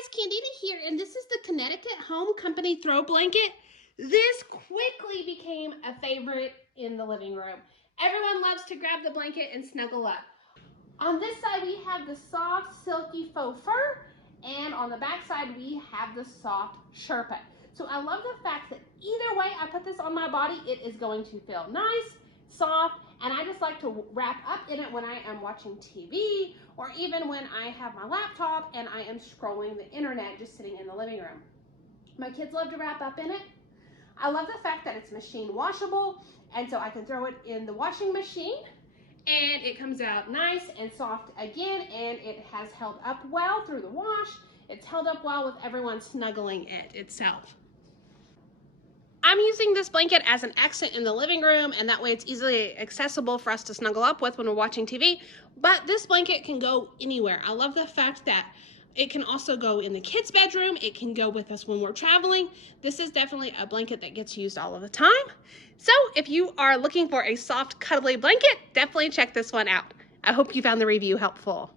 guys, Candida here, and this is the Connecticut Home Company throw blanket. This quickly became a favorite in the living room. Everyone loves to grab the blanket and snuggle up. On this side, we have the soft, silky faux fur, and on the back side, we have the soft Sherpa. So I love the fact that either way I put this on my body, it is going to feel nice, soft, and I just like to wrap up in it when I am watching TV or even when I have my laptop and I am scrolling the internet just sitting in the living room. My kids love to wrap up in it. I love the fact that it's machine washable, and so I can throw it in the washing machine and it comes out nice and soft again, and it has held up well through the wash. It's held up well with everyone snuggling it itself. I'm using this blanket as an accent in the living room, and that way it's easily accessible for us to snuggle up with when we're watching TV, but this blanket can go anywhere. I love the fact that it can also go in the kids' bedroom. It can go with us when we're traveling. This is definitely a blanket that gets used all of the time. So if you are looking for a soft, cuddly blanket, definitely check this one out. I hope you found the review helpful.